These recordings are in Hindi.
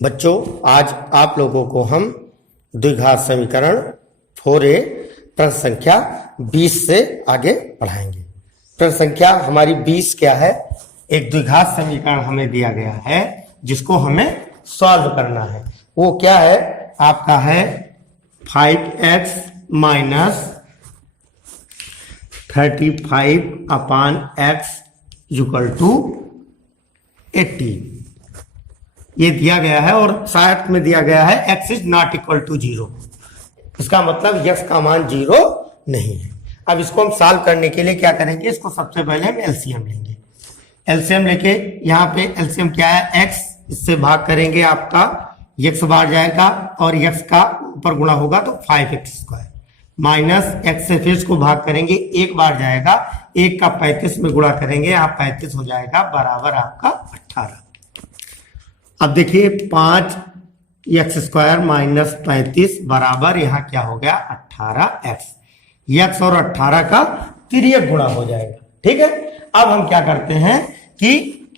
बच्चों, आज आप लोगों को हम द्विघात समीकरण 4a प्रश्न संख्या 20 से आगे पढ़ाएंगे। प्रश्न संख्या हमारी 20 क्या है? एक द्विघात समीकरण हमें दिया गया है जिसको हमें सॉल्व करना है। वो क्या है? आपका है 5x minus 35 upon x equal to 80 ये दिया गया है और साथ में दिया गया है x is not equal to 0। इसका मतलब x का मान 0 नहीं है। अब इसको हम सॉल्व करने के लिए क्या करेंगे? इसको सबसे पहले हम एलसीएम लेंगे। एलसीएम लेके यहाँ पे एलसीएम क्या है? x, इससे भाग करेंगे आपका x बाहर जाएगा और x का ऊपर गुणा होगा तो 5x² माइनस x से फिर इसको भाग करेंगे, एक बार जाएगा, एक का 35 में गुणा करेंगे, यहाँ 35 हो जाएगा बराबर आपका 18। अब देखिए 5x² माइनस 35 बराबर यहाँ क्या हो गया? 18x। x और 18 का तिर्यक गुणा हो जाएगा। ठीक है, अब हम क्या करते हैं कि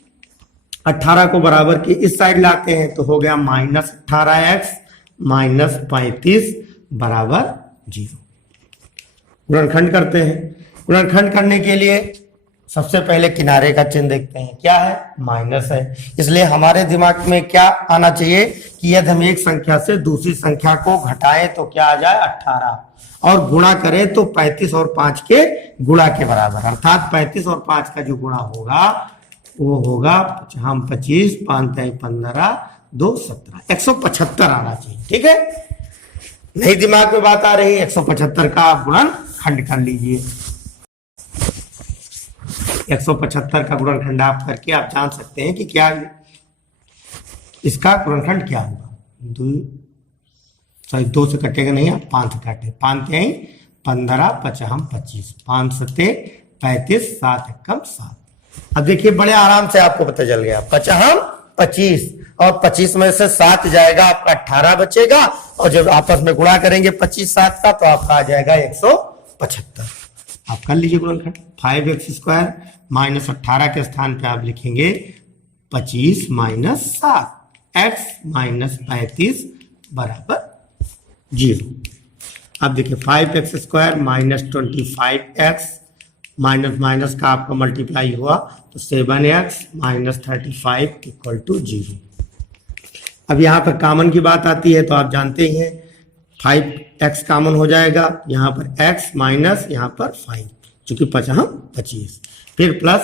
18 को बराबर की इस साइड लाते हैं तो हो गया माइनस 18x माइनस 35 बराबर 0। गुणनखंड करते हैं। गुणनखंड करने के लिए सबसे पहले किनारे का चिन्ह देखते हैं, क्या है? माइनस है। इसलिए हमारे दिमाग में क्या आना चाहिए कि यदि हम एक संख्या से दूसरी संख्या को घटाएं तो क्या आ जाए? 18 और गुणा करें तो 35 और 5 के गुणा के बराबर, अर्थात 35 और 5 का जो गुणा होगा वो होगा हम 25, 5 15, 2 17, 175 आना चाहिए। ठीक है, नहीं दिमाग में बात आ रही, 175 का आप गुणनखंड कर लीजिए। 175 का गुणनखंड आप करके आप जान सकते हैं कि क्या इसका गुणनखंड क्या होगा। 2 से कटेगा नहीं, आप 5 से काटे, 5 3 15, 5 25, 5 7 35, 7 एकम 7। अब देखिए बड़े आराम से आपको पता चल गया, 5 25 और 25 में से 7 जाएगा, आपका 18 बचेगा और जब आपस में गुणा करेंगे 25 7 का तो आपका आ जाएगा 175। आप कर लीजिए गुणनखंड। 5x² माइनस 18 के स्थान पे आप लिखेंगे 25 माइनस 7, x माइनस 35 बराबर 0। अब देखिए 5x² minus 25x minus minus का आपका मल्टीप्लाई हुआ तो 7x माइनस 35 इक्वल टू 0। अब यहाँ पर कॉमन की बात आती है तो आप जानते ही हैं 5x कॉमन हो जाएगा, यहाँ पर x माइनस यहाँ पर 5 चूंकि 5 25, फिर प्लस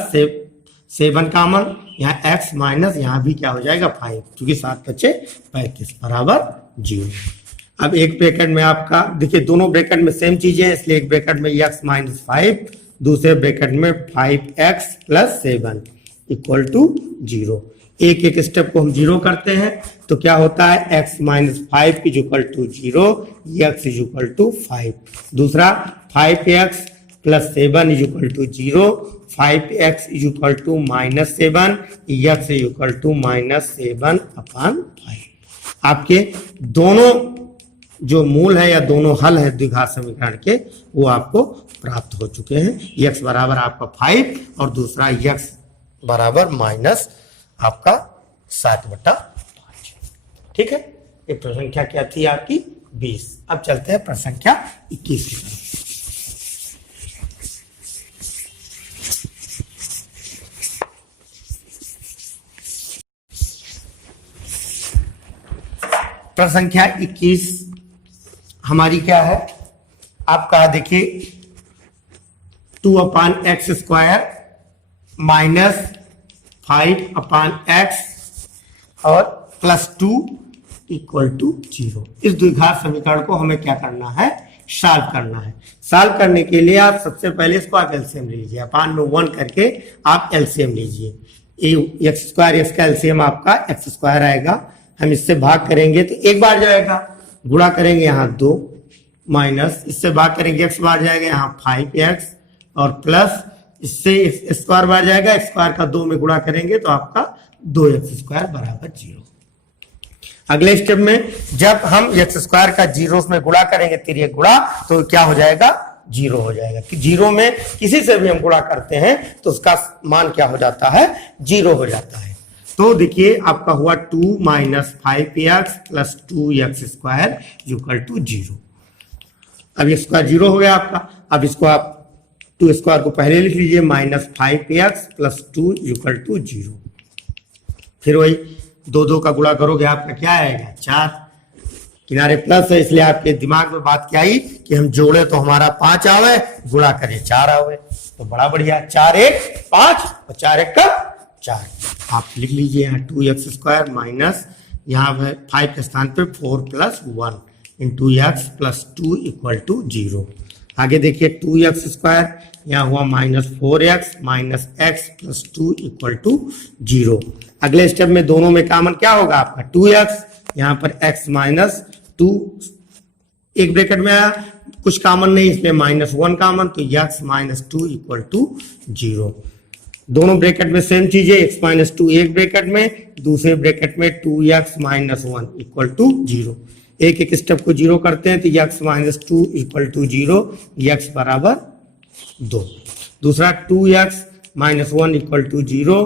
7 कॉमन, यहाँ x माइनस यहाँ भी क्या हो जाएगा 5 चूंकि 7 बचे 35 बराबर 0। अब एक ब्रैकेट में आपका देखिए दोनों ब्रैकेट में सेम चीज है, इसलिए एक ब्रैकेट में x माइनस 5, दूसरे ब्रैकेट में 5x प्लस 7 इक्वल टू 0। एक एक स्टेप को हम 0 करते हैं तो क्या होता है? x minus 5 is equal to 0, x is equal to 5। दूसरा 5x plus 7 is equal to 0, 5x is equal to minus 7, x is equal to minus 7 upon 5। आपके दोनों जो मूल है या दोनों हल है द्विघात समीकरण के वो आपको प्राप्त हो चुके हैं। x बराबर आपका 5 और दूसरा x बराबर माइनस आपका 7/5। ठीक है, ये प्रश्न संख्या क्या थी आपकी? 20। अब चलते हैं प्रश्न संख्या 21 की तरफ। प्रश्न संख्या 21 हमारी क्या है? आपका देखिए 2/x² माइनस 5/x और प्लस 2 इक्वल टू 0। इस द्विघात समीकरण को हमें क्या करना है? सॉल्व करना है। सॉल्व करने के लिए आप सबसे पहले इसको आप एलसीएम लीजिए, अपान में 1 करके आप एलसीएम लीजिए। x² x का एलसीएम आपका x² आएगा, हम इससे भाग करेंगे तो एक बार जाएगा, गुणा करेंगे यहाँ 2, माइनस इससे भाग करेंगे x बार जाएगा यहाँ 5x और प्लस इससे स्क्वायर बार जाएगा, स्क्वायर का 2 में गुणा करेंगे तो आपका 2x² बराबर 0। अगले स्टेप में जब हम x² का 0 में गुणा करेंगे तिर्यक गुणा तो क्या हो जाएगा? 0 हो जाएगा। कि 0 में किसी से भी हम गुणा करते हैं तो उसका मान क्या हो जाता है? 0 हो जाता है। तो देखिए आपका हुआ 2 minus 5x plus 2x² equal to 0। अब स्क्वायर 0 हो गया आपका। अब इसको आप 2 स्क्वायर को पहले लिख लीजिए, minus 5x plus 2 equal to 0। फिर वही 2 का गुणा करोगे आपका क्या आएगा 4, किनारे प्लस है इसलिए आपके दिमाग में बात क्या आई कि हम जोड़े तो हमारा 5 आवे, गुणा करें 4 आवे, तो बड़ा बढ़िया। 4 1 5 और 4 1 का 4। आप लिख लीजिए यहाँ 2x² माइनस यहाँ 5 के स्थान पे 4 plus 1 into x plus 2 equal to 0। आगे देखिए 2x² यहाँ हुआ minus 4x minus x plus 2 equal to 0। अगले स्टेप में दोनों में कॉमन क्या होगा आपका 2x, यहाँ पर x माइनस 2 एक ब्रैकेट में आया, कुछ कॉमन नहीं इसलिए माइनस 1 कॉमन, तो x माइनस 2 इक्वल टू 0। दोनों ब्रैकेट में सेम चीज है, x माइनस 2 एक ब्रैकेट में, दूसरे ब्रैकेट में 2x माइनस 1 इक्वल टू 0। एक एक स्टेप को 0 करते हैं तो x minus 2 equal to 0, x बराबर 2। दूसरा 2x minus 1 equal to 0,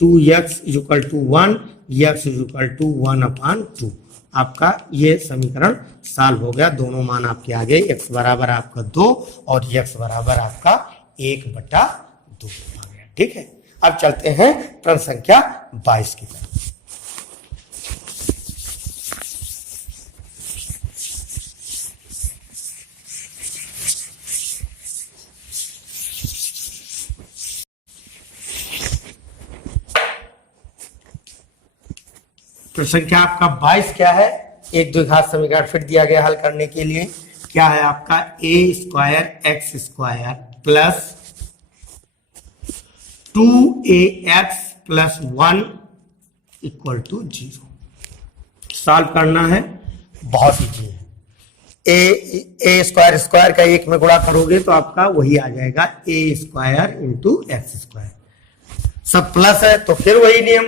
2x equal to 1, x equal to 1/2। आपका ये समीकरण सॉल्व हो गया। दोनों मान आपके आ गए, x बराबर आपका 2 और x बराबर आपका 1/2 आ गया। ठीक है, अब चलते हैं प्रश्न संख्या 22 की तरफ। प्रश्न संख्या आपका 22 क्या है, एक द्विघात समीकरण फिर दिया गया हल करने के लिए। क्या है आपका a² x² plus 2ax plus 1 equal to 0। Solve करना है, बहुत इजी है। a² का एक में गुणा करोगे तो आपका वही आ जाएगा a² इंटू x²। सब प्लस है तो फिर वही नियम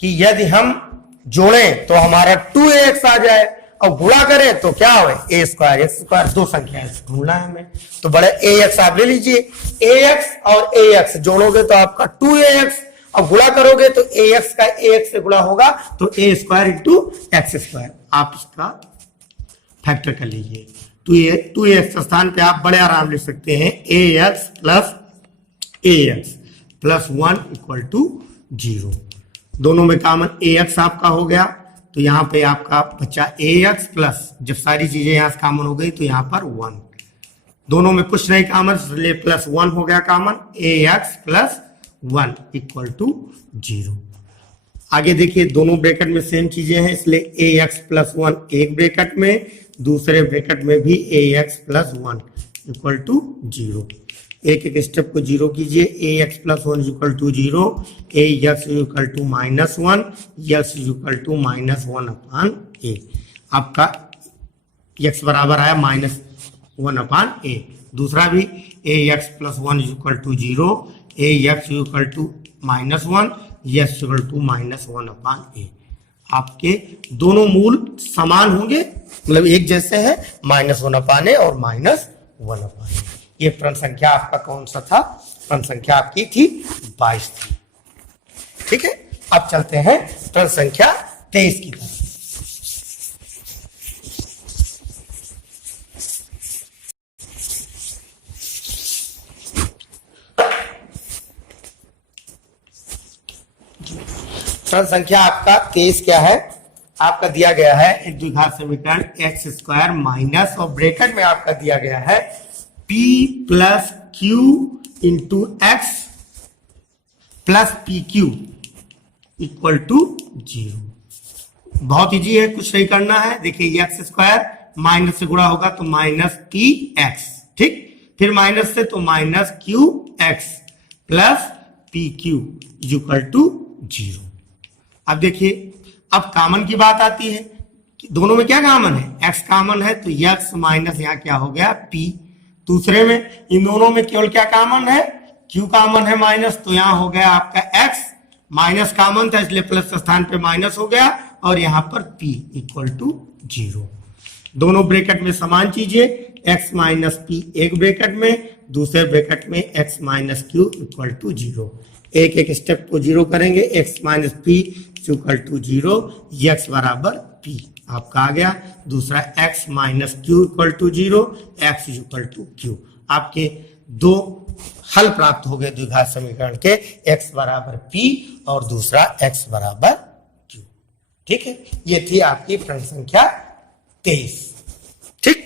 कि यदि हम जोड़ें तो हमारा 2ax आ जाए और गुणा करें तो क्या हो a² x², दो संख्या ढूंढना है हमें। तो बड़े ax आप ले लीजिए, ax और ax जोड़ोगे तो आपका 2ax और गुणा करोगे तो ax का ax से गुणा होगा तो a² इंटू x²। आप इसका फैक्टर कर लीजिए, 2ax स्थान पे आप बड़े आराम लिख सकते हैं ax प्लस 1 इक्वल टू 0। दोनों में कॉमन ax आपका हो गया तो यहाँ पे आपका बचा ax प्लस, जब सारी चीजें यहाँ से कॉमन हो गई तो यहाँ पर 1। दोनों में कुछ नहीं कॉमन इसलिए प्लस 1 हो गया common, ax plus 1 equal to 0। आगे देखिए दोनों ब्रैकेट में सेम चीजें हैं इसलिए ax प्लस 1 एक ब्रैकेट में, दूसरे ब्रैकेट में भी ax प्लस 1 इक्वल टू 0। एक एक स्टेप को 0 कीजिए, ax plus 1 equal to 0, ax equal to minus 1, x equal to minus 1/a। आपका x बराबर आया माइनस 1/a। दूसरा भी ax plus 1 equal to 0, ax equal to minus 1, x equal to minus 1/a। आपके दोनों मूल समान होंगे, मतलब एक जैसे है, माइनस 1/a और माइनस 1/a। ये प्रश्न संख्या आपका कौन सा था, प्रश्न संख्या आपकी थी 22 थी। ठीक है, अब चलते हैं प्रश्न संख्या 23 की तरफ। प्रश्न संख्या आपका 23 क्या है, आपका दिया गया है एक द्विघात समीकरण x² माइनस और ब्रैकेट में आपका दिया गया है p plus q into x plus PQ equal to 0। बहुत इजी है, कुछ नहीं करना है। देखिए x² माइनस से गुणा होगा तो माइनस px, ठीक, फिर माइनस से तो minus qx plus PQ equal to 0। अब देखिए अब कॉमन की बात आती है, दोनों में क्या कॉमन है, x कॉमन है तो x माइनस यहाँ क्या हो गया p। दूसरे में इन दोनों में केवल क्या कॉमन है, q कॉमन है माइनस, तो यहाँ हो गया आपका x, माइनस कॉमन था इसलिए प्लस स्थान पे माइनस हो गया और यहाँ पर p इक्वल टू 0। दोनों ब्रैकेट में समान चीजें, x माइनस पी एक ब्रैकेट में, दूसरे ब्रैकेट में x minus q equal to 0। एक एक स्टेप को जीरो करेंगे, x minus p equal to 0, x बराबर p आपका आ गया। दूसरा x minus q equal to 0, x equal to q. आपके दो हल प्राप्त हो गए द्विघात समीकरण के, x बराबर p और दूसरा x बराबर q। ठीक है, ये थी आपकी प्रश्न संख्या 23। ठीक,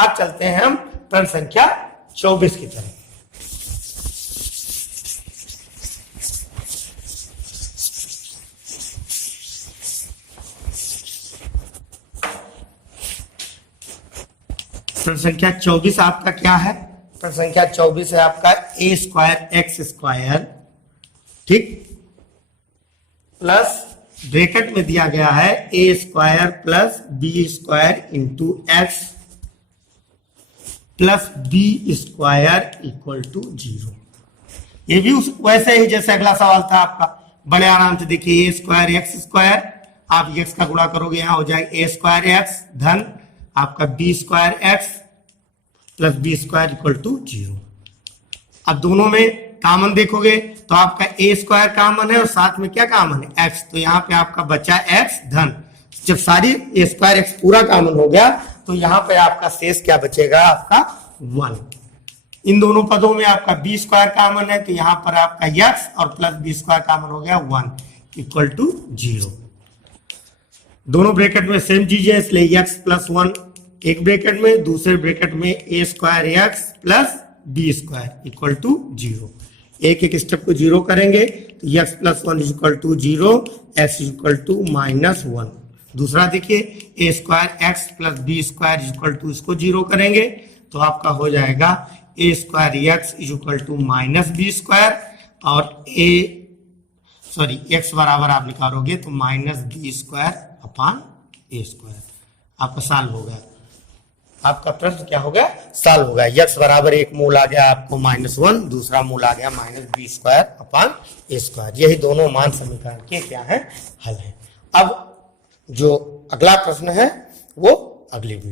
अब चलते हैं हम प्रश्न संख्या 24 की तरफ। प्रश्न संख्या 24 आपका क्या है? प्रश्न संख्या 24 है आपका ए स्क्वायर एक्स स्क्वायर, ठीक, प्लस ब्रैकेट में दिया गया है A square plus B square into x plus B square equal to 0। ये भी वैसे ही जैसे अगला सवाल था आपका, बड़े आराम से देखिए। ए स्क्वायर एक्स स्क्वायर, आप एक्स का गुणा करोगे, यहां हो जाएगा ए स्क्वायर एक्स धन आपका b square x plus B square equal to 0। अब दोनों में कॉमन देखोगे तो आपका ए स्क्वायर कॉमन है और साथ में क्या कॉमन है? एक्स। तो यहाँ पे आपका बचा एक्स धन, जब सारी ए स्क्वायर एक्स पूरा कॉमन हो गया तो यहाँ पे आपका शेष क्या बचेगा? आपका 1। इन दोनों पदों में आपका बी स्क्वायर कॉमन है तो यहाँ पर आपका एक्स और प्लस बी स्क्वायर कॉमन हो गया 1 इक्वल टू 0। दोनों ब्रैकेट में सेम चीज है, इसलिए एक्स प्लस 1 एक ब्रैकेट में, दूसरे ब्रैकेट में A square x plus B square equal to 0। एक एक स्टेप को जीरो करेंगे तो X plus 1 equal to 0, X equal to minus 1। दूसरा देखिए A square x plus B square equal to, इसको जीरो करेंगे तो आपका हो जाएगा A square X equal to minus B square और एक्स बराबर आप निकालोगे तो minus B square upon A square. आपका सॉल्व हो गया, आपका प्रश्न क्या हो गया? सॉल्व हो गया। एक्स बराबर एक मूल आ गया आपको -1, दूसरा मूल आ गया minus B square upon A square. यही दोनों मान समीकरण के क्या है? हल है। अब जो अगला प्रश्न है वो अगली वीडियो